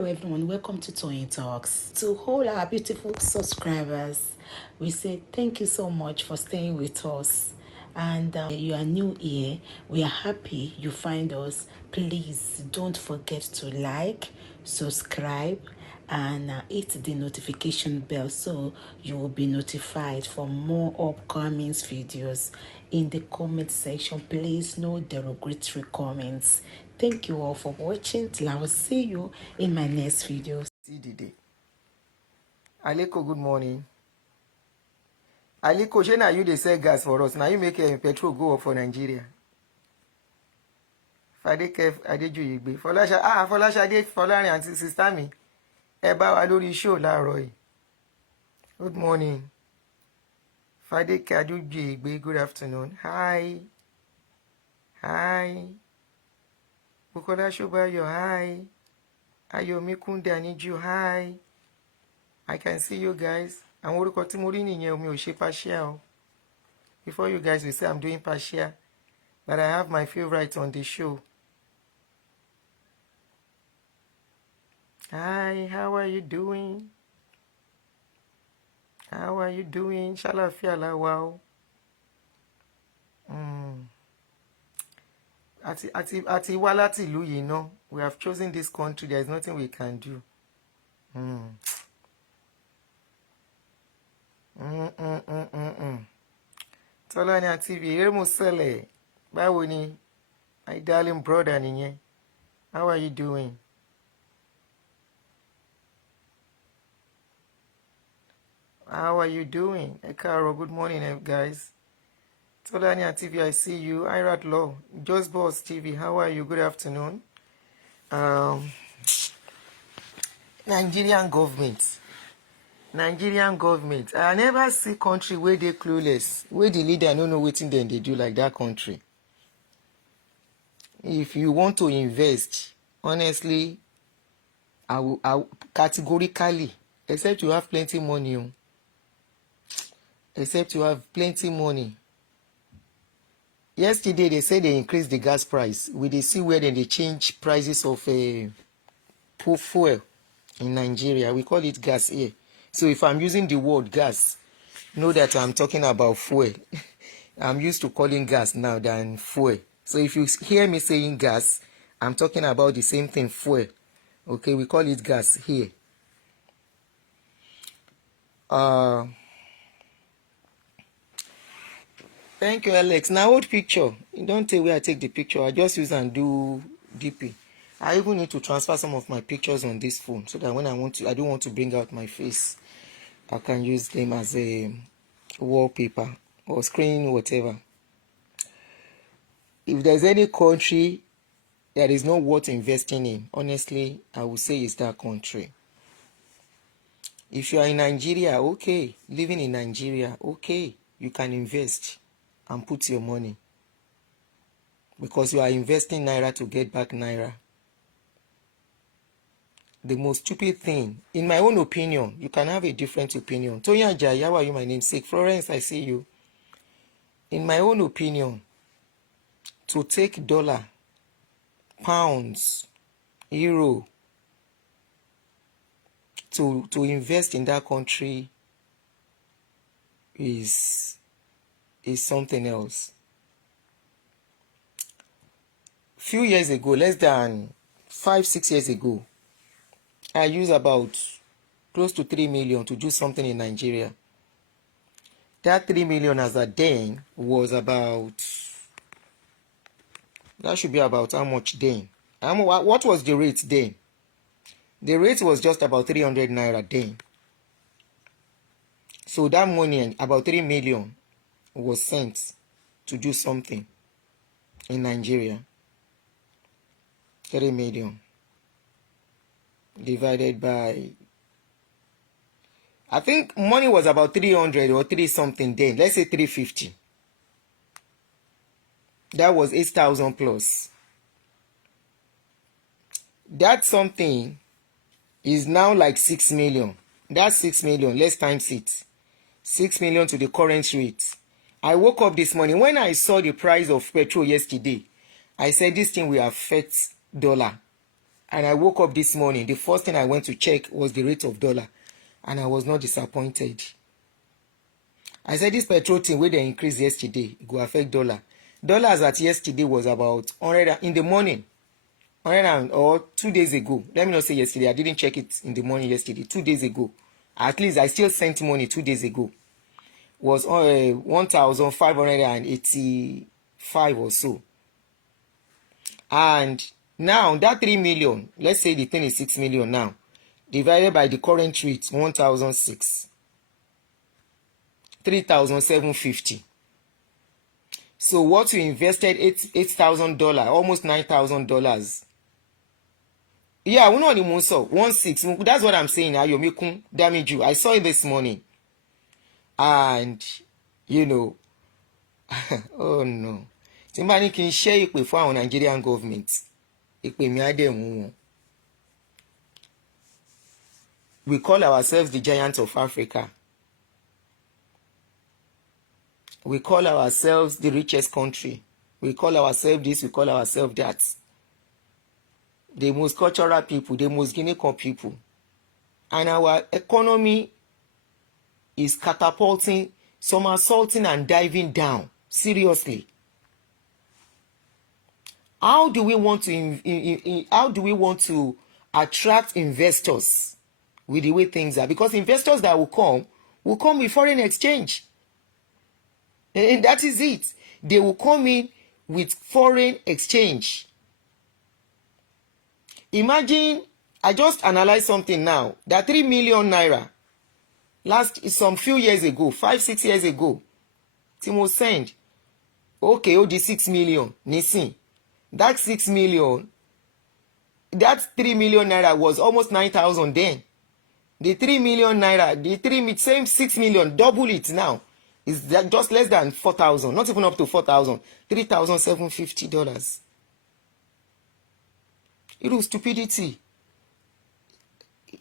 Hello everyone, welcome to Toyeen Talks. To all our beautiful subscribers, we say thank you so much for staying with us. And you are new here, we are happy you find us. Please don't forget to like, subscribe, and hit the notification bell so you will be notified for more upcoming videos. In the comment section, please no derogatory comments. Thank you all for watching. Till I will see you in my next video. See the day. Aliko, good morning. Aliko, shey na you dey sell gas for us. Now you make petrol go up for Nigeria. Fadeke Adejoyegbe. Fọláṣadé Fọlárin àti sister mi. Ẹ bá wa lórí show láàárọ̀ yìí. Good morning. Fadeke Adejoyegbe, good afternoon. Hi. Hi. Bukola Shobayo, hi. Ayomi Kunde, I need you, hi. I can see you guys. I'm orúkọ tí mo rí nìyẹn, mi ò ṣe partial. Before you guys will say I'm doing partial, but I have my favorite on the show. Hi, how are you doing? How are you doing? Ṣàlàáfíà la wà o. Àti wá láti ìlú yìí náà. We have chosen this country. There is nothing we can do. Tọ́lá ni àti ìbéèrè mo ṣẹlẹ̀. Báwo ni? My darling brother nìyẹn. How are you doing? How are you doing? Ẹ káàárọ̀, good morning, guys. Tolani TV, I see you. Irat Law, Just Boss TV, how are you? Good afternoon. Nigerian government. I never see country where they clueless, where the leader no know wetin dem dey do like that country. If you want to invest, honestly, I will categorically, except you have plenty money. Except you have plenty money. Yesterday, they said they increased the gas price. We dey see where they change prices of fuel in Nigeria. We call it gas here. So if I'm using the word gas, know that I'm talking about fuel. I'm used to calling gas now than fuel. So if you hear me saying gas, I'm talking about the same thing, fuel. Okay, we call it gas here. Thank you, Alex. Now, old picture. You don't tell where I take the picture. I just use and do DP. I even need to transfer some of my pictures on this phone so that when I don't want to bring out my face, I can use them as a wallpaper or screen, whatever. If there's any country that is not worth investing in, honestly, I would say it's that country. If you are in Nigeria, okay, living in Nigeria, okay, you can invest and put your money because you are investing naira to get back naira. The most stupid thing, in my own opinion, you can have a different opinion. Toyin Ajayi, how are you, my namesake? Florence, I see you. In my own opinion, to take dollar, pounds, euro, to invest in that country is something else. Few years ago, less than 5-6 years ago, I used about close to 3 million to do something in Nigeria. That 3 million as a then was about, that should be about how much then? What was the rate then? The rate was just about 300 naira then. So that money, about 3 million, was sent to do something in Nigeria. 3 million divided by, I think money was about 300 or 3 something then. Let's say 350. That was 8,000 plus. That something is now like 6 million. That's 6 million. Let's times it. 6 million to the current rate. I woke up this morning. When I saw the price of petrol yesterday, I said this thing will affect dollar. And I woke up this morning. The first thing I went to check was the rate of dollar. And I was not disappointed. I said this petrol thing where they increased yesterday, it will affect dollar. Dollars at yesterday was about 100 in the morning. 100 or 2 days ago. Let me not say yesterday. I didn't check it in the morning yesterday. 2 days ago. At least I still sent money 2 days ago. Was 1,585 or so. And now that 3 million, let's say the thing is 6 million now, divided by the current rate, 1,006. 3,750. So what you invested $8,000, almost $9,000. Yeah, we know the monso 16. That's what I'm saying. Ayomikun damage you. I saw it this morning, and you know, oh no. Somebody can share it with our Nigerian government. We call ourselves the giants of Africa. We call ourselves the richest country. We call ourselves this, we call ourselves that. The most cultural people, the most Guinea-Con people. And our economy is catapulting, somersaulting and diving down. Seriously. How do we want to attract investors with the way things are? Because investors that will come with foreign exchange. And that is it. They will come in with foreign exchange. Imagine, I just analyzed something now. That 3 million naira, some few years ago, 5-6 years ago, Timo send, okay, the 6 million, Nisin. That 6 million, that 3 million naira was almost 9,000 then. The 3 million naira, same 6 million, double it now. Is that just less than 4,000, not even up to 4,000, $3,750. It was stupidity.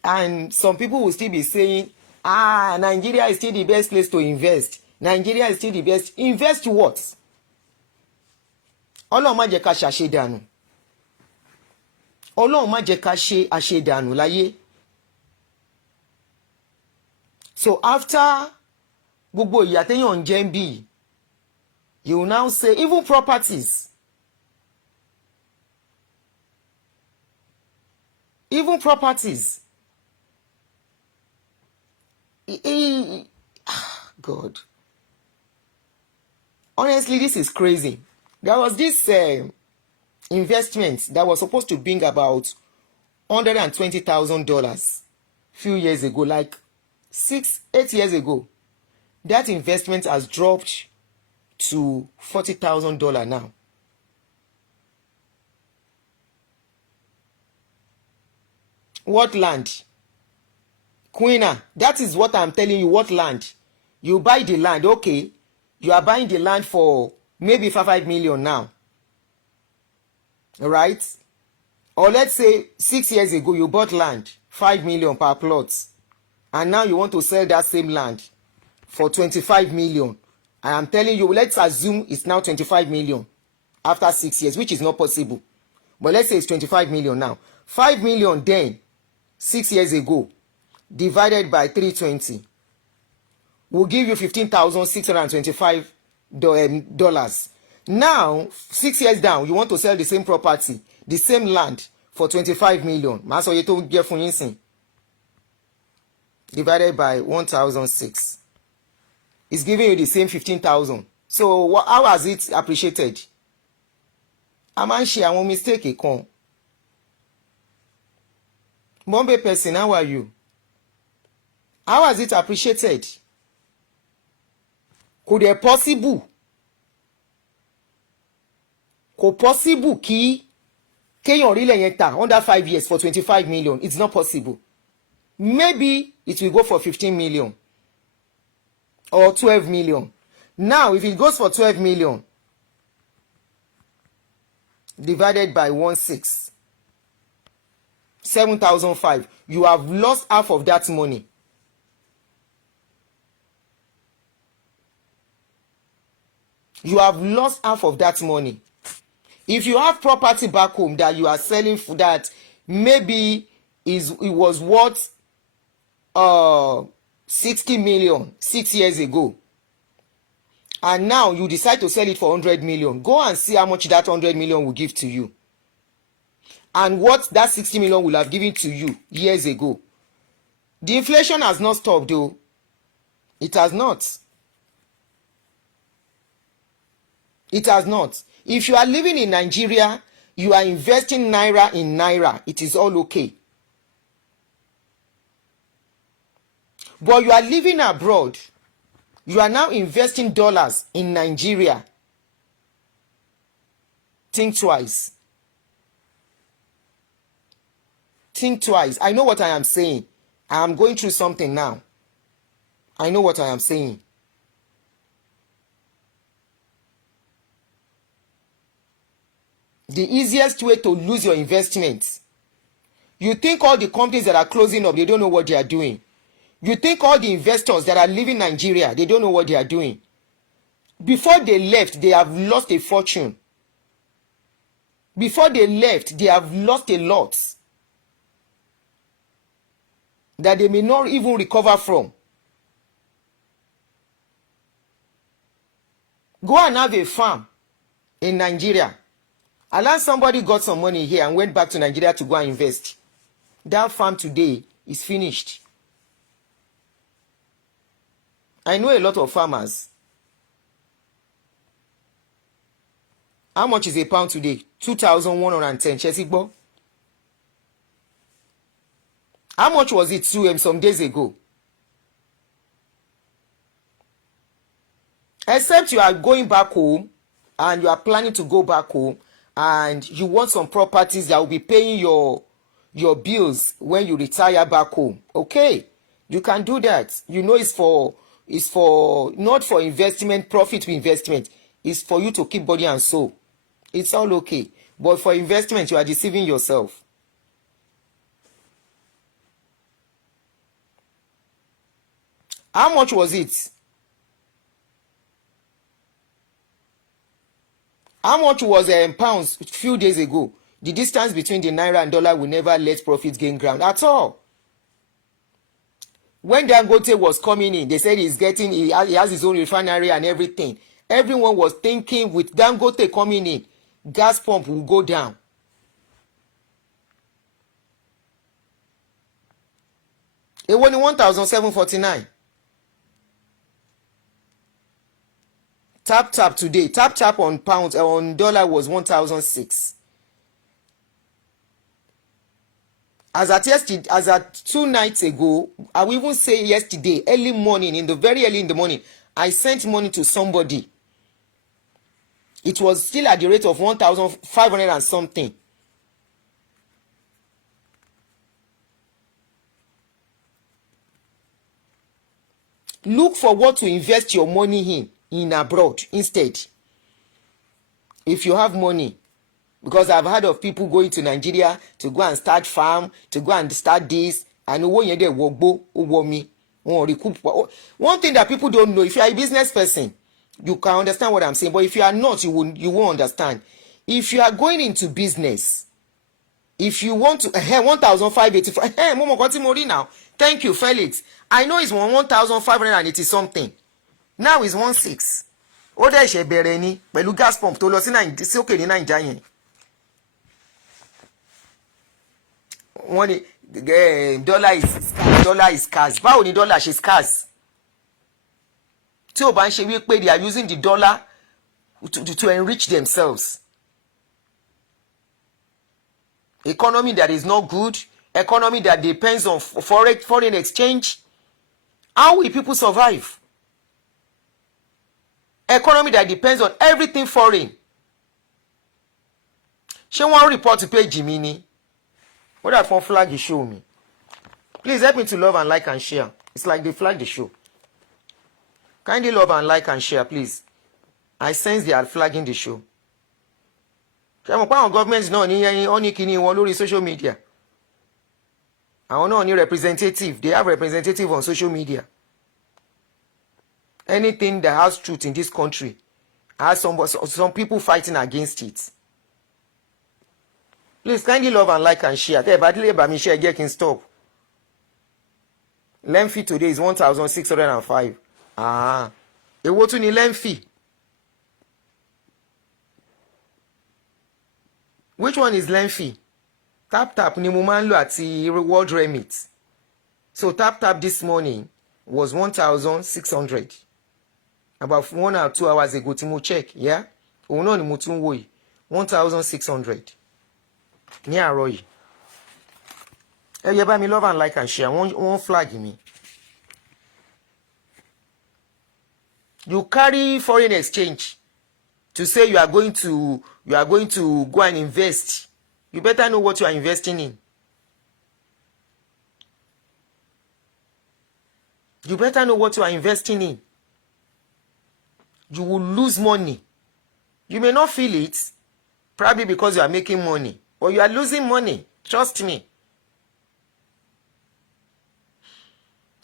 And some people will still be saying, Nigeria is still the best place to invest. Nigeria is still the best. Invest what? Ọlọ́run má jẹ́ ká ṣe àṣedànù. Ọlọ́run má jẹ́ ká ṣe àṣedànù láyé. So after gbogbo ìyà téèyàn ń jẹ ń bì, you will now say even properties. Even properties. God. Honestly, this is crazy. There was this investment that was supposed to bring about $120,000 few years ago, like 6-8 years ago. That investment has dropped to $40,000 now. What land? Queena, that is what I'm telling you. What land? You buy the land, okay. You are buying the land for maybe 5 million now. Right? Or let's say 6 years ago, you bought land, 5 million per plot. And now you want to sell that same land for 25 million. I am telling you, let's assume it's now 25 million after 6 years, which is not possible. But let's say it's 25 million now. 5 million then, 6 years ago, divided by 320, will give you $15,625. Now, 6 years down, you want to sell the same property, the same land, for 25 million. Divided by 1,006. It's giving you the same 15,000. So, how has it appreciated? A máa ń ṣe àwọn mistake kan. Bombay person, how are you? How has it appreciated? Could it possible? Kò possible kí kéèyàn rí lẹ́yìn ta under 5 years for 25 million. It's not possible. Maybe it will go for 15 million or 12 million. Now, if it goes for 12 million divided by 1/6, 7,005, you have lost half of that money. You have lost half of that money. If you have property back home that you are selling for that maybe it was worth 60 million 6 years ago, and now you decide to sell it for 100 million. Go and see how much that 100 million will give to you, and what that 60 million will have given to you years ago. The inflation has not stopped though. It has not. It has not. If you are living in Nigeria, you are investing naira in naira, it is all okay. But you are living abroad, you are now investing dollars in Nigeria. Think twice. Think twice. I know what I am saying. I am going through something now. I know what I am saying. The easiest way to lose your investments. You think all the companies that are closing up, they don't know what they are doing. You think all the investors that are leaving Nigeria, they don't know what they are doing. Before they left, they have lost a fortune. Before they left, they have lost a lot that they may not even recover from. Go and have a farm in Nigeria. Unless somebody got some money here and went back to Nigeria to go and invest, that farm today is finished. I know a lot of farmers. How much is a pound today? 2,110. Chesigbo. How much was it some days ago? Except you are going back home and you are planning to go back home and you want some properties that will be paying your bills when you retire back home. Okay, you can do that. You know it's for not for investment, profit investment. It's for you to keep body and soul. It's all okay. But for investment, you are deceiving yourself. How much was it? How much was pounds a few days ago? The distance between the naira and dollar will never let profits gain ground at all. When Dangote was coming in, they said he has his own refinery and everything. Everyone was thinking with Dangote coming in, gas pump will go down. It was 1,749. Tap today. Tap on pounds on dollar was 1,006. As at 2 nights ago, I will even say yesterday, very early in the morning, I sent money to somebody. It was still at the rate of 1,500 and something. Look for what to invest your money in abroad instead. If you have money. Because I've heard of people going to Nigeria to go and start farm, to go and start this, and one thing that people don't know, if you are a business person, you can understand what I'm saying. But if you are not, you won't understand. If you are going into business, if you want to 1,584, now. Thank you, Felix. I know it's 1,580 something. Now it's 16. Ó dẹ̀ ṣe bẹ̀rẹ̀ ni pẹ̀lú gas pump tó lọ sí òkè ní Naija yẹn. Wọ́n ní dollar is scarce. Báwo ni dollar ṣe scarce? Tí ó bá ń ṣe wípé they are using the dollar to enrich themselves. Economy that is not good, economy that depends on foreign exchange. How will people survive? Economy that depends on everything foreign. Ṣé wọ́n report page mi ni? What that phone flag you show me? Please help me to love and like and share. It's like they flag the show. Kindly love and like and share, please. I sense they are flagging the show. Ṣé mo pa àwọn government náà ní kíní wọn lórí social media? Àwọn náà ní representative. They have representative on social media. Anything that has truth in this country has some people fighting against it. Please kindly love and like and share. Tẹ́ ẹ bá délé bá mi share jẹ́ kí n stop. Lengthy today is 1,605. Èwo tún ni lengthy? Which one is lengthy? Tap ni mo máa ń lò àti World Remit. So tap this morning was 1,600. About 1 or 2 hours ago tí mo check, yeah? Òun náà ni mo tún wò yìí, 1,600. Ní àárọ̀ yìí. Ẹ yẹ bá mi love and like and share. Wọ́n flag me. You carry foreign exchange to say you are going to go and invest. You better know what you are investing in. You better know what you are investing in. You will lose money. You may not feel it, probably because you are making money, but you are losing money. Trust me.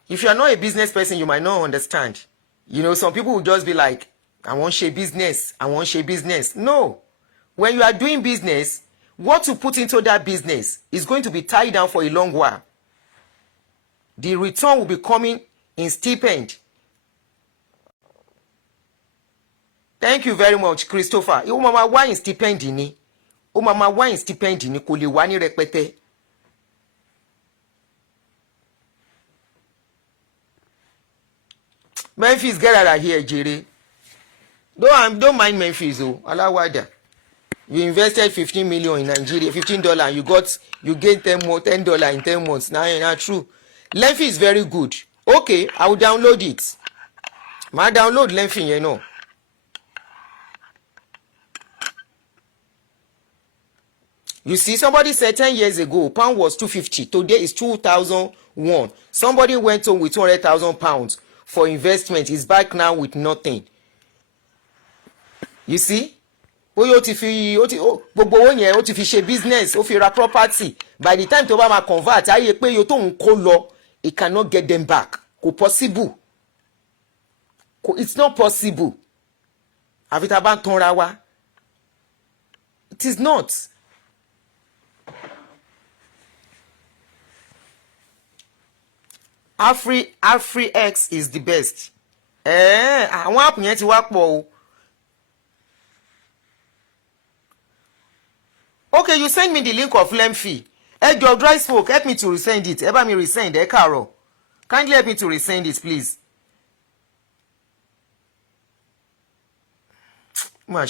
If you are not a business person, you might not understand. You know, some people will just be like, I want share business. I want share business. No. When you are doing business, what you put into that business is going to be tied down for a long while. The return will be coming in stipend. Thank you very much, Christopher. Ó máa wá in stipend ni. Ó máa wá in stipend ni, kò lè wá ní rẹpẹtẹ. Memphis, get out of here, Jerry. Don't mind Memphis, oh. Alawada. You invested 15 million in Nigeria, $15. You gained $10 in 10 months. Now true. Lengthy is very good. Okay, I will download it. My download Lengthy, you know. You see, somebody said 10 years ago, pound was 250. Today is 2,001. Somebody went home with 200,000 pounds for investment. He's back now with nothing. You see? Gbogbo owó yẹn ó ti fi ṣe business, ó fi ra property. By the time tó bá máa convert, ayé pé yo tó ń kó lọ, it cannot get them back. Kò possible. It's not possible. Àfi tá bá ń tanra wa. It is not. AfriX is the best. Àwọn app yẹn ti wá pọ̀ o. Okay, you send me the link of Lengthy. Your dry smoke, help me to resend it. Ẹ bá mi resend, káàárọ̀. Kindly help me to resend it, please. My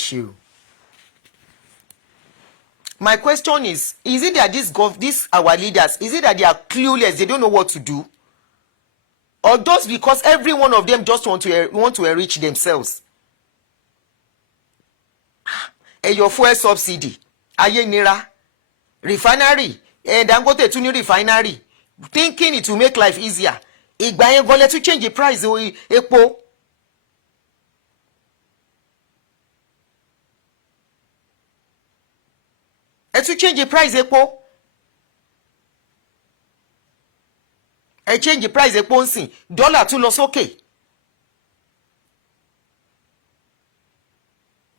question is it that these our leaders, is it that they are clueless, they don't know what to do? Or just because every one of them just want to enrich themselves? Your fuel subsidy, ayé nira, refinery, Dangote tún ní refinery, thinking it will make life easier. Ìgbà yẹn gan lẹ tún change the price epo. Ẹ tún change the price epo. Ẹ change the price epo nsìn, dollar tún lọ sókè.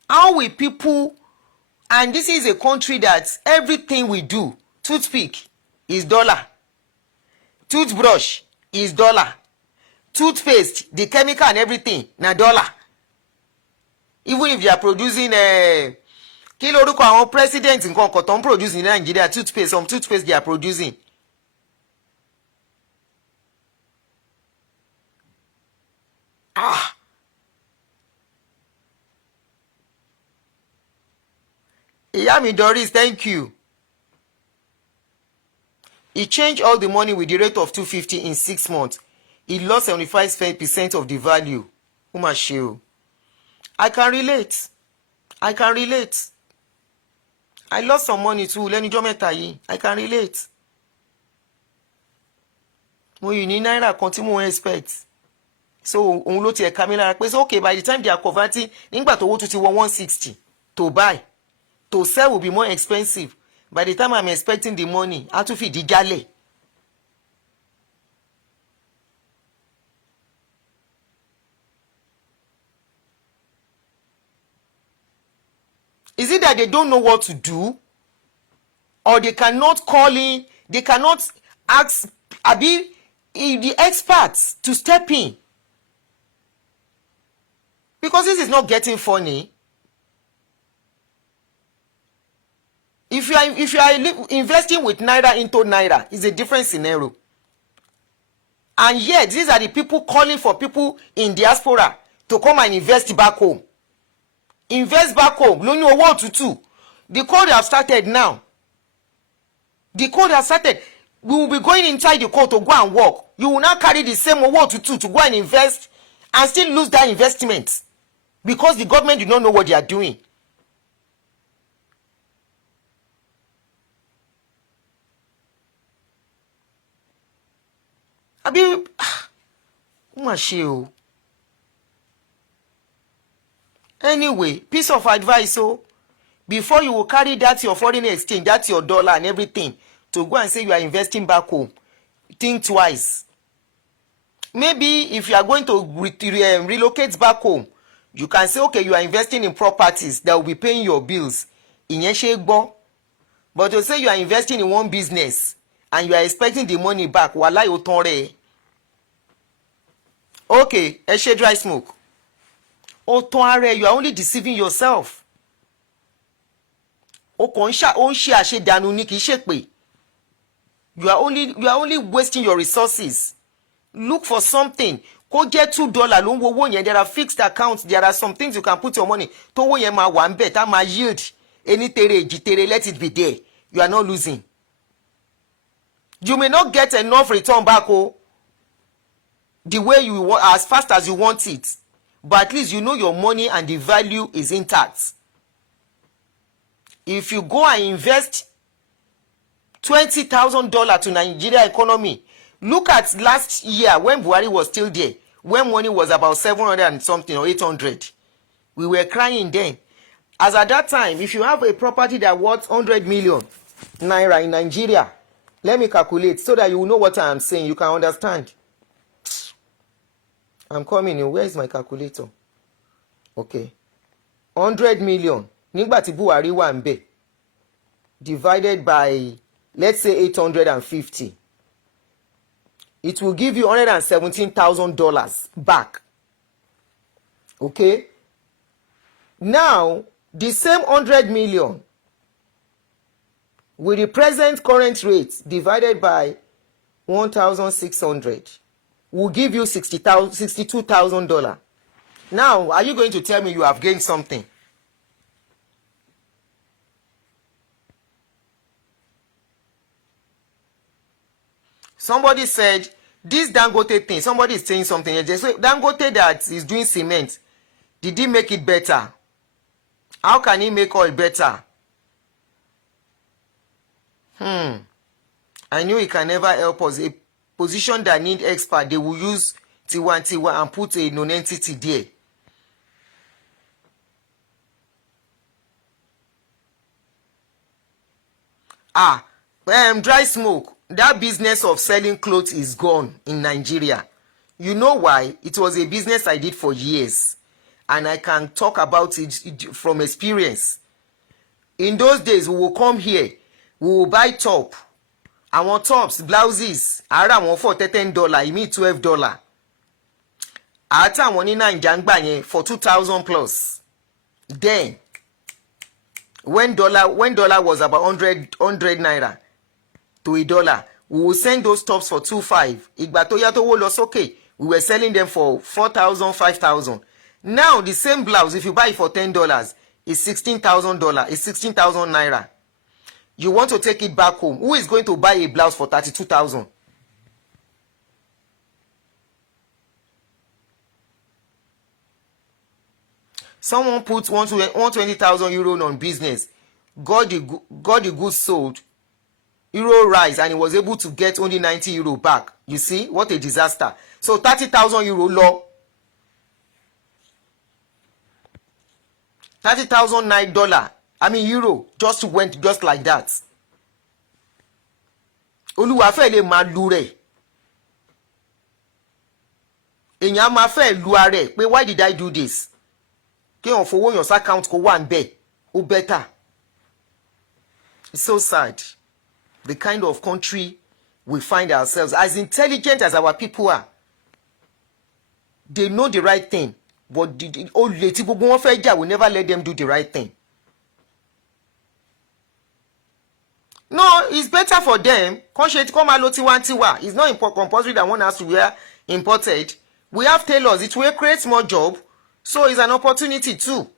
How will people, and this is a country that everything we do, toothpick is dollar, toothbrush is dollar, toothpaste, the chemical and everything na dollar. Even if they are producing kí lorúkọ àwọn president nǹkan kan tó ń produce in Nigeria, toothpaste, some toothpaste they are producing. Iyami Doris, thank you. He changed all the money with the rate of 250 in 6 months. He lost 75% of the value. I can relate. I lost some money too. I can relate. Mo yìí ní náírà kan tí mo expect. So òun ló tiẹ̀ ká mi lára pé okay, by the time they are converting, nígbà tó owó tún ti wọ 160 to buy. To sell will be more expensive. By the time I'm expecting the money, a tún fìdí jálẹ̀. Is it that they don't know what to do? or they cannot call in, they cannot ask the experts to step in. Because this is not getting funny. If you are investing with naira into naira, it's a different scenario. And yet, these are the people calling for people in diaspora to come and invest back home. Invest back home. Lóní owó òtútù. The cold have started now. The cold has started. We will be going inside the cold to go and work. You will now carry the same owó òtútù to go and invest and still lose that investment because the government do not know what they are doing. Anyway, piece of advice, before you will carry that your foreign exchange, that's your dollar and everything, to go and say you are investing back home, think twice. Maybe if you are going to relocate back home, you can say, okay, you are investing in properties that will be paying your bills. But to say you are investing in one business and you are expecting the money back, walai otonre. Okay, eshe dry smoke. Otonre, you are only deceiving yourself. You are only wasting your resources. Look for something. Go get $2. There are fixed accounts. There are some things you can put your money. To yield. Any tere, let it be there. You are not losing. You may not get enough return back the way you want, as fast as you want it. But at least you know your money and the value is intact. If you go and invest $20,000 to Nigeria economy, look at last year when Buhari was still there, when money was about 700 and something or 800. We were crying then. As at that time, if you have a property that worth 100 million naira in Nigeria, let me calculate so that you will know what I am saying. You can understand. I'm coming in. Where is my calculator? Okay. 100 million. Nígbà tí Buhari wà ńbẹ̀, divided by, let's say, 850. It will give you $117,000 back. Okay? Now, the same 100 million with the present current rate divided by 1,600 will give you $62,000. Now, are you going to tell me you have gained something? Somebody said, this Dangote thing, somebody is saying something. So Dangote that is doing cement, did he make it better? How can he make oil better? I knew he can never help us. A position that need expert, they will use T1 and put a non-entity there. Dry smoke. That business of selling clothes is gone in Nigeria. You know why? It was a business I did for years. And I can talk about it from experience. In those days, we will come here. We will buy top. I want tops, blouses. I want for $10. It means $12. I want in Nigeria for 2,000 plus. Then, when dollar was about 100 naira to $1, we will send those tops for 2,500. Ìgbà tó yá tó wó lọ sókè, we were selling them for 4,000, 5,000. Now the same blouse, if you buy it for $10, is $16,000. It's 16,000 naira. You want to take it back home. Who is going to buy a blouse for 32,000? Someone put 120,000 euro on business, got the goods sold, euro rise, and he was able to get only 90 euro back. You see, what a disaster. So 30,000 euro law, 30,000 dollar, euro, just went just like that. Olúwa fẹ́ lè máa lu rẹ̀. Èèyàn máa fẹ́ lu ara rẹ̀ pé why did I do this? Kí on fowó yàn sí account kó wà ń bẹ̀, ó better. It's so sad. the kind of country we find ourselves. As intelligent as our people are, they know the right thing, but the old lady will never let them do the right thing. No, it's better for them. It's not compulsory that one has to wear imported. We have tailors. It will create more job, so it's an opportunity too.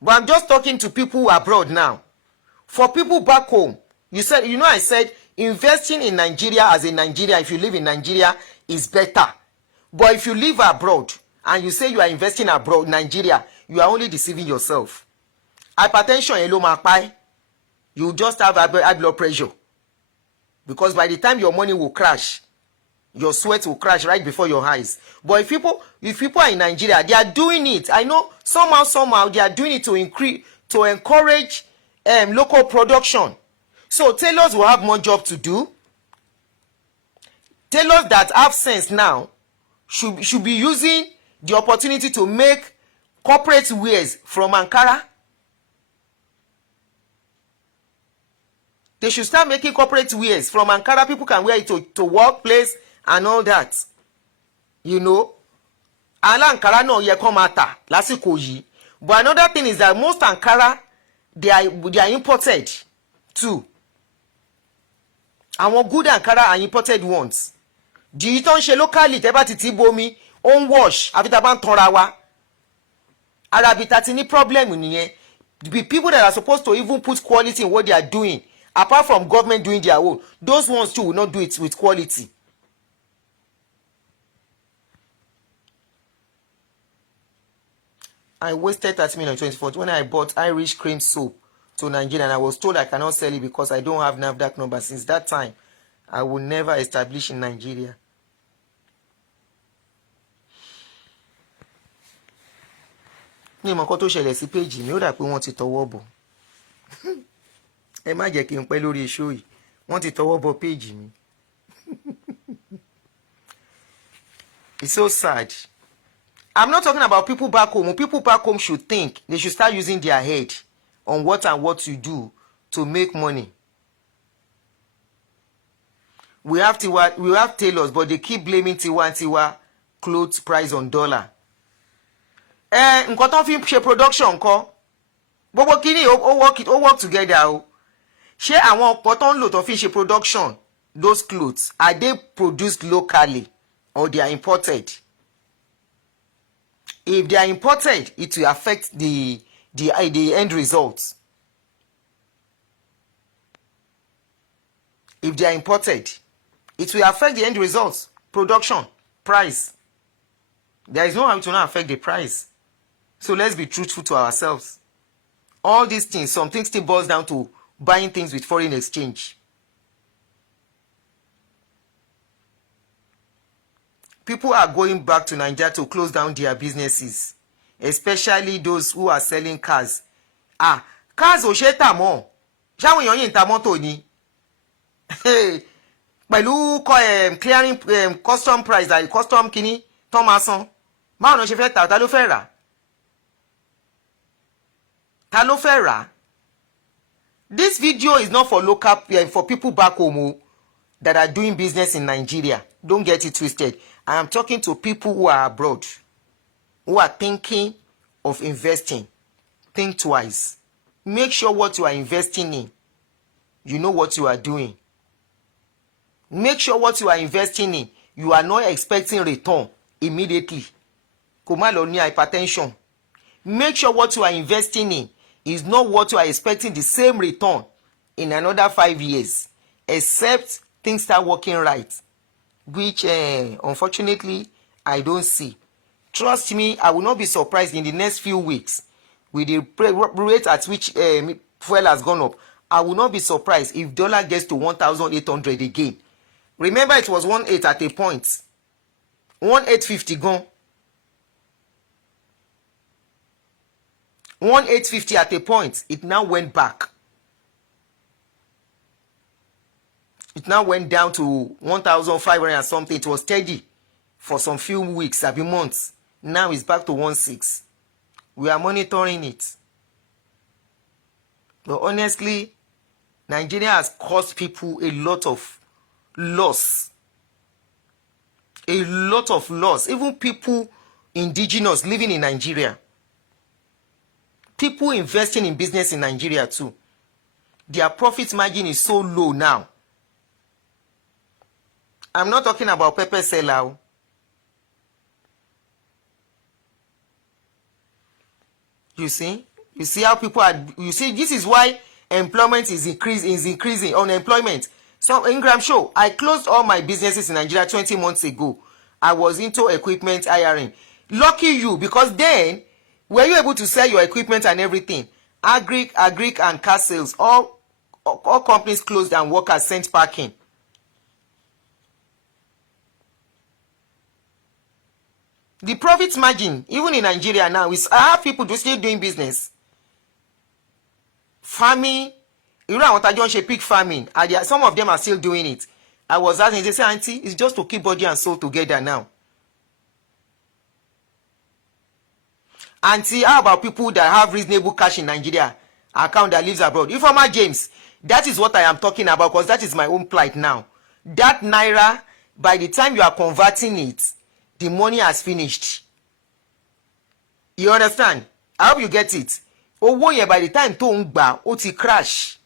But I'm just talking to people abroad now. For people back home, I said investing in Nigeria as a Nigeria, if you live in Nigeria, is better. But if you live abroad and you say you are investing abroad, Nigeria, you are only deceiving yourself. Hypertension, you just have high blood pressure. Because by the time your money will crash, your sweat will crash right before your eyes. But if people are in Nigeria, they are doing it. I know somehow they are doing it to encourage local production. So tailors will have more job to do. Tailors that have sense now should be using the opportunity to make corporate wears from Ankara. They should start making corporate wears from Ankara. People can wear it to workplace and all that. Ankara no ye come ata lásìkò yìí. But another thing is that most Ankara they are imported too. Àwọn good Ankara are imported ones. The tó ń ṣe locally tẹ́ bá ti bomi on wash àfi tá bá ń tanra wa. Arabi tá ti ní problem nìyẹn. The people that are supposed to even put quality in what they are doing, apart from government doing their own, those ones too will not do it with quality. I wasted 30 million in 2014 when I bought Irish cream soap to Nigeria, and I was told I cannot sell it because I don't have NAFDAC number. Since that time, I will never establish in Nigeria. Ní ìmọ̀ kan tó ṣẹlẹ̀ sí péjì mi, ó dà pé wọ́n ti tọwọ́ bọ̀. Ẹ má jẹ́ kí n pẹ́ lórí show yìí. Wọ́n ti tọwọ́ bọ̀ péjì mi. It's so sad. I'm not talking about people back home. People back home should think. They should start using their head on what to do to make money. We have tailors, but they keep blaming Tiwa clothes price on dollar. Nǹkan tó fi ṣe production ńkọ́. Gbogbo kíní ó work together o. Ṣé àwọn ọ̀pọ̀ tó ń lò tó fi ṣe production, those clothes, are they produced locally or they are imported? If they are imported, it will affect the end results. If they are imported, it will affect the end results, production, price. There is no how to not affect the price. So let's be truthful to ourselves. All these things, some things still boils down to buying things with foreign exchange. People are going back to Nigeria to close down their businesses, especially those who are selling cars. Cars ò ṣe tà mọ́. Ṣáwọn èèyàn yìí ń ta mọ́tò ni. Pẹ̀lú clearing custom price àti custom kìíní tó máa san. Báwo ni wọ́n ṣe fẹ́ tà? Ta ló fẹ́ rà? Ta ló fẹ́ rà? This video is not for local, for people back home that are doing business in Nigeria. Don't get it twisted. I am talking to people who are abroad, who are thinking of investing. Think twice. Make sure what you are investing in, you know what you are doing. Make sure what you are investing in, you are not expecting return immediately. Kò má lọ ní hypertension. Make sure what you are investing in is not what you are expecting the same return in another 5 years, except things start working right, which unfortunately I don't see. Trust me, I will not be surprised in the next few weeks with the rate at which fuel has gone up. I will not be surprised if dollar gets to 1,800 again. Remember, it was 1.8 at a point. 1,850 gone. 1,850 at a point. It now went back. It now went down to 1,500 and something. It was steady for some few weeks, a few months. Now it's back to 1.6. We are monitoring it. But honestly, Nigeria has caused people a lot of loss. A lot of loss. Even people indigenous living in Nigeria. People investing in business in Nigeria too. Their profit margin is so low now. I'm not talking about pepper seller. You see how people are. You see, this is why employment is increasing. Unemployment. So Ingram show, I closed all my businesses in Nigeria 20 months ago. I was into equipment hiring. Lucky you, because then were you able to sell your equipment and everything? Agric and car sales, all companies closed and workers sent packing. The profit margin, even in Nigeria now, is I have people still doing business. Farming, you know what I don't say pig farming, and some of them are still doing it. I was asking, they say, Aunty, it's just to keep body and soul together now. Aunty, how about people that have reasonable cash in Nigeria, account that lives abroad? Informer James, that is what I am talking about, because that is my own plight now. That naira, by the time you are converting it, the money has finished. You understand? I hope you get it. Owó yẹn by the time tó ń gbà, ó ti crash.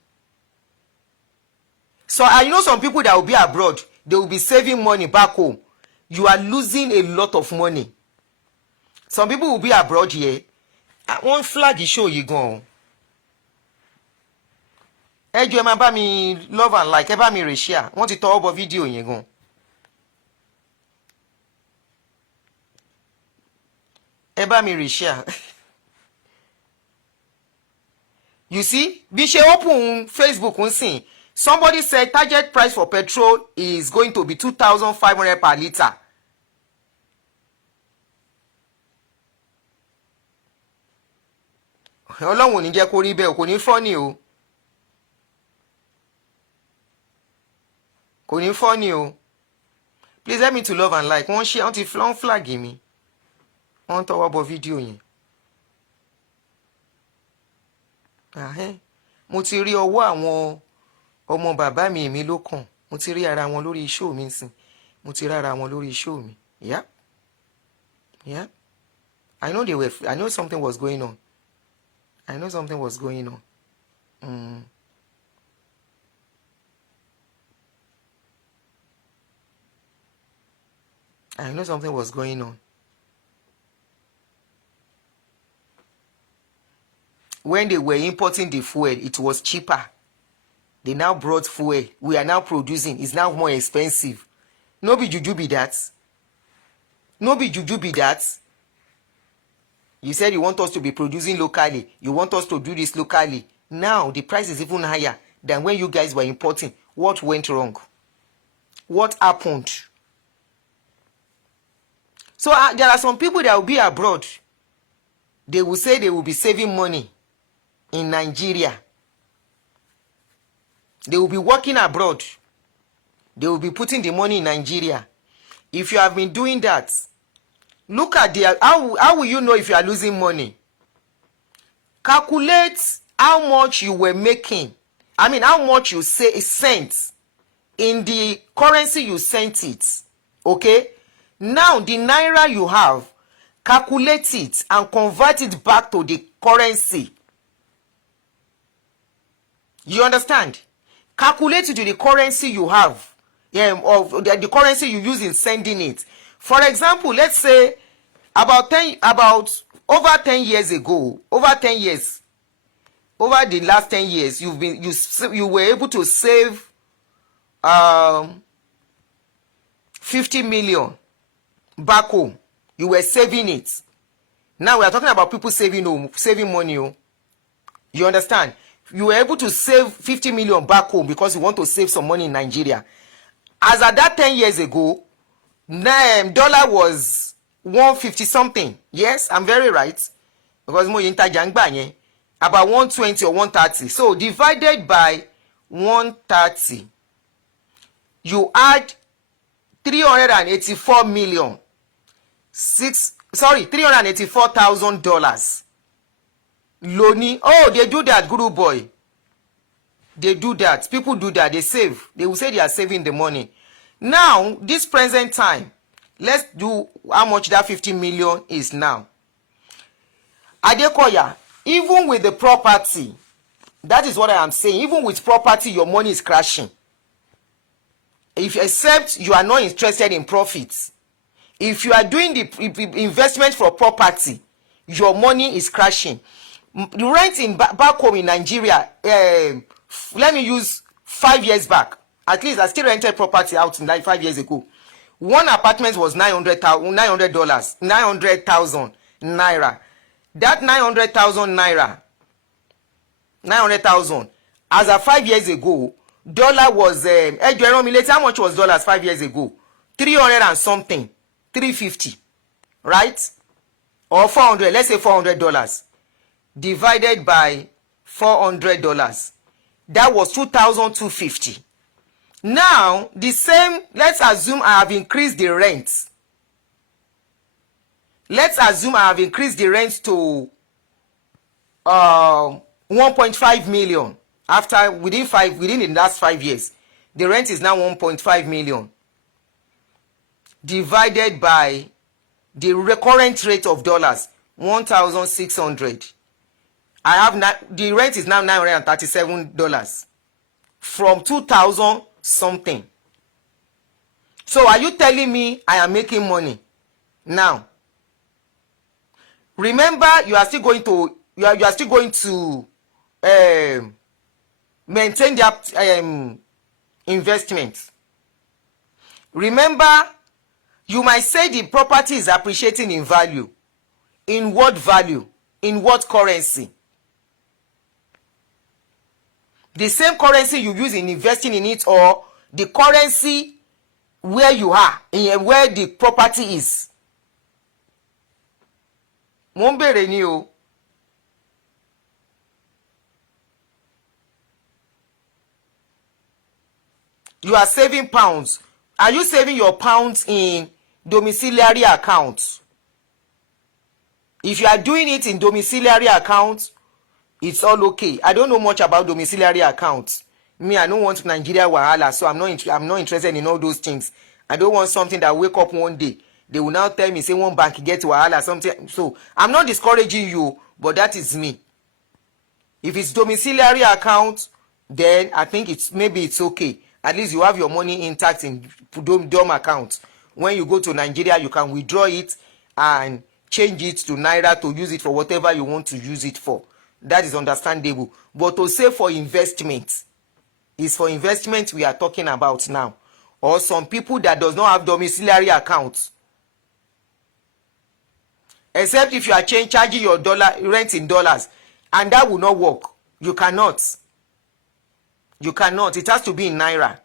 So I know some people that will be abroad, they will be saving money back home. You are losing a lot of money. Some people will be abroad here. One flag show you go. Ẹ jọ̀ọ́ ẹ máa bá mi love and like, ẹ bá mi reshare. Wọ́n ti tọwọ́ bọ fídíò yẹn gan. Ẹ bá mi reshare. You see, bí ṣe open Facebook ń sìn. Somebody said target price for petrol is going to be 2,500 per litre. Ọlọ́run ò ní jẹ́ kó rí bẹ́ẹ̀, kò ní funny o. Kò ní funny o. Please help me to love and like. Wọ́n ṣe wọ́n ti flag mi. Wọ́n tọwọ́ bọ fídíò yẹn. Mo ti rí ọwọ́ àwọn ọmọ bàbá mi èmi ló kàn. Mo ti rí ara wọn lórí show mi nsìn. Mo ti rí ara wọn lórí show mi. Yeah. Yeah. I know something was going on. I know something was going on. I know something was going on. When they were importing the fuel, it was cheaper. They now brought fuel. We are now producing. It's now more expensive. No be juju be that. No be juju be that. You said you want us to be producing locally. You want us to do this locally. Now the price is even higher than when you guys were importing. What went wrong? What happened? So there are some people that will be abroad. They will say they will be saving money in Nigeria. They will be working abroad. They will be putting the money in Nigeria. If you have been doing that, look at how will you know if you are losing money? Calculate how much you were making. I mean, how much you sent in the currency you sent it. Okay? Now, the naira you have, calculate it and convert it back to the currency. You understand? Calculate it to the currency you have, of the currency you use in sending it. For example, let's say about over 10 years ago, over the last 10 years, you were able to save 50 million back home. You were saving it. Now we are talking about people saving money. You understand? You were able to save 50 million back home because you want to save some money in Nigeria. As at that 10 years ago, dollar was 150 something. Yes, I'm very right. Because more about 120 or 130. So divided by 130, you add 384 million. $384,000. Loni, oh, they do that, guru boy. They do that. People do that. They save. They will say they are saving the money. Now, this present time, let's do how much that 50 million is now. Adekoya, even with the property, that is what I am saying. Even with property, your money is crashing. If except you are not interested in profits. If you are doing the investment for property, your money is crashing. The rent in back home in Nigeria, let me use 5 years back. At least I still rented property out in like 5 years ago. One apartment was $900,000 naira. That 900,000 naira, 900,000 as of 5 years ago, dollar was how much was dollars 5 years ago? 300 and something, 350, right? Or 400, let's say $400 divided by $400. That was 2,250. Now, the same, let's assume I have increased the rent. Let's assume I have increased the rent to 1.5 million. After within the last 5 years, the rent is now 1.5 million. Divided by the recurrent rate of dollars, 1,600. I have the rent is now $937 from 2,000 something. So are you telling me I am making money now? Remember, you are still going to maintain that investment. Remember, you might say the property is appreciating in value. In what value? In what currency? The same currency you use in investing in it, or the currency where you are, where the property is. Mo ń bèrè ni o. You are saving pounds. Are you saving your pounds in domiciliary accounts? If you are doing it in domiciliary accounts, it's all okay. I don't know much about domiciliary accounts. Me, I don't want Nigeria wahala, so I'm not interested in all those things. I don't want something that wake up one day, they will now tell me, say one bank get wahala, something. So I'm not discouraging you, but that is me. If it's domiciliary account, then I think maybe it's okay. At least you have your money intact in dom account. When you go to Nigeria, you can withdraw it and change it to Naira to use it for whatever you want to use it for. That is understandable. But to say for investment, is for investment we are talking about now. Or some people that does not have domiciliary accounts. Except if you are charging your rent in dollars, and that will not work. You cannot. You cannot. It has to be in Naira.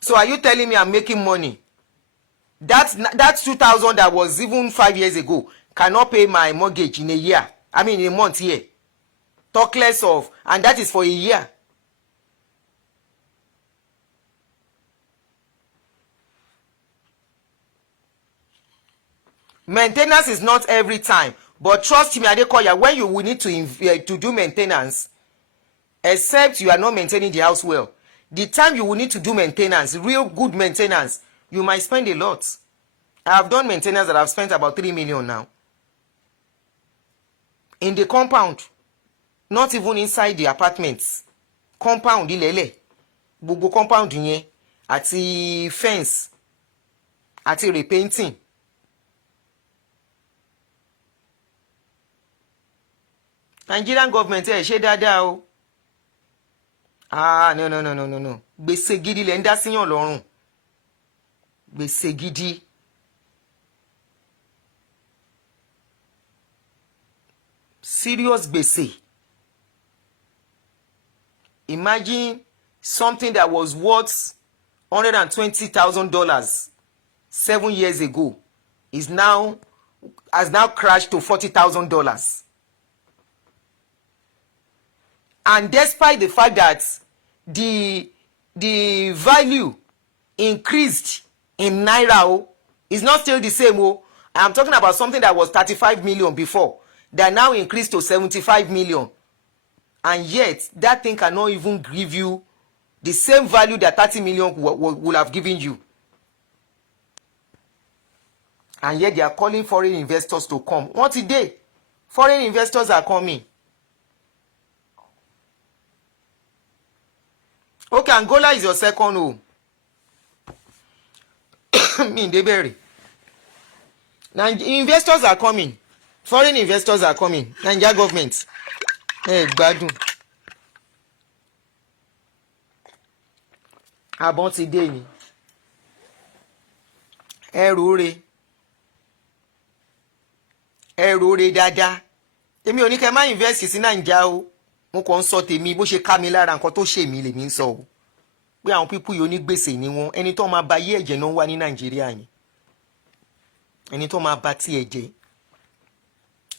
So are you telling me I'm making money? That 2,000 that was even 5 years ago cannot pay my mortgage in a year. I mean in a month here. Talk less of, and that is for a year. Maintenance is not every time, but trust me, Adekoya, when you will need to do maintenance, except you are not maintaining the house well, the time you will need to do maintenance, real good maintenance, you might spend a lot. I have done maintenance that I've spent about 3 million now. In the compound, not even inside the apartments. Compound ilele, gbogbo compound yẹn, àti fence, àti repainting. Nigerian government ṣe dáadáa o. No. Gbèsè gidi lẹ ń dá síyàn lọ́rùn. Gbèsè gidi. Serious gbèsè. Imagine something that was worth $120,000 7 years ago has now crashed to $40,000. And despite the fact that the value increased in Naira, is not still the same. I'm talking about something that was 35 million before, that now increased to 75 million. and yet that thing cannot even give you the same value that 30 million would have given you. And yet they are calling foreign investors to come. What today? Foreign investors are coming. Okay, Angola is your second home. Mindebere. Now investors are coming. Foreign investors are coming. Nigeria government. Hey, gbádùn. Àbọ̀n ti dé ni. Ẹ rore dáadáa. Èmi ò ní kẹ́ má invest sí Naija o. Mo kàn ń sọ tèmi bó ṣe ká mi lára nǹkan tó ṣe mí lèmi ń sọ o. Pé àwọn pípú yìí onígbèsè ni wọ́n. Ẹni tó máa ba yé ẹ̀jẹ̀ náà wà ní Nàìjíríà yẹn. Ẹni tó máa ba tí ẹ̀jẹ̀.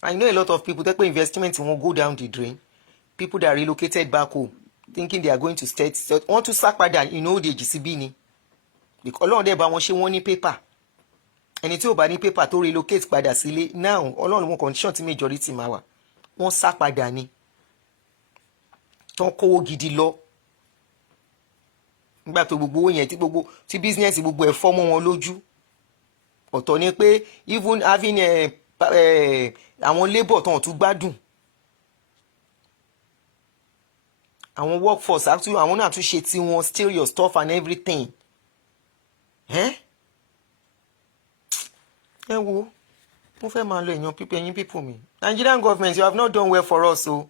I know a lot of people that pay investment won't go down the drain. People that relocated back home thinking they are going to start want to sack padà the GCB ni. Because Ọlọ́run dẹ̀ bá wọn ṣe wọ́n ní paper. Ẹni tí ò bá ní paper tó relocate padà sílé now Ọlọ́run wọn condition tí majority máa wà. Wọ́n sá padà ni. Tán kówó gidi lọ. Nígbà tó gbogbo owó yẹn tí business gbogbo ẹ̀ fọ́ mọ́ wọn lójú. Ọ̀tọ̀ ni pé even having àwọn labour tán tún gbádùn. Àwọn workforce actually àwọn náà tún ṣe tí wọ́n steal your stuff and everything. Ẹ wo mo fẹ́ máa lọ ẹ̀yin people mi. Nigerian government, you have not done well for us, so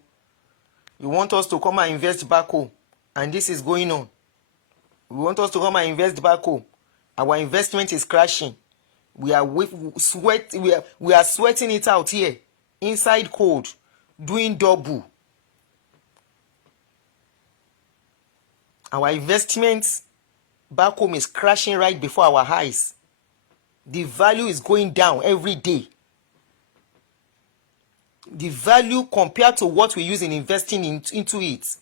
you want us to come and invest back home, and this is going on. You want us to come and invest back home. Our investment is crashing. We are sweating it out here, inside cold, doing double. Our investment back home is crashing right before our eyes. The value is going down every day. The value compared to what we use in investing into it.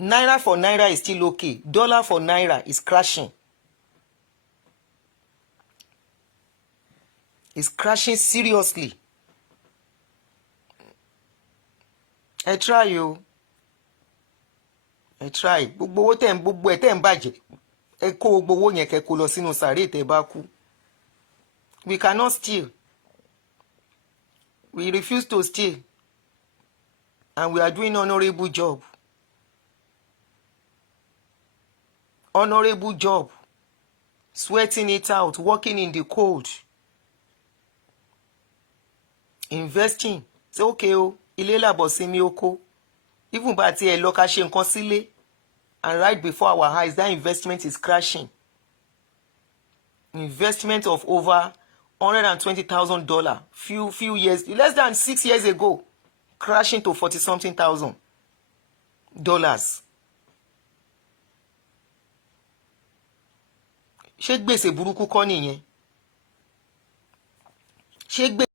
Naira for naira is still okay. Dollar for naira is crashing. It's crashing seriously. I try you. I try. Gbogbo ẹ̀ tẹ́ ń bàjẹ́. Ẹ kó gbogbo owó yẹn kẹ́ kó lọ sínú sàréè tẹ́ bá kú. We cannot steal. We refuse to steal. And we are doing honorable job. Honorable job. Sweating it out, working in the cold. Investing. Say okay o, ilé làbọ̀ sí mi oko. Even bá ti ẹ lọ ká ṣe nǹkan sílé. And right before our eyes, that investment is crashing. Investment of over $120,000 few years, less than 6 years ago, crashing to $40-something thousand. Ṣé gbèsè burúkú kọ́ nìyẹn? Ṣé gbèsè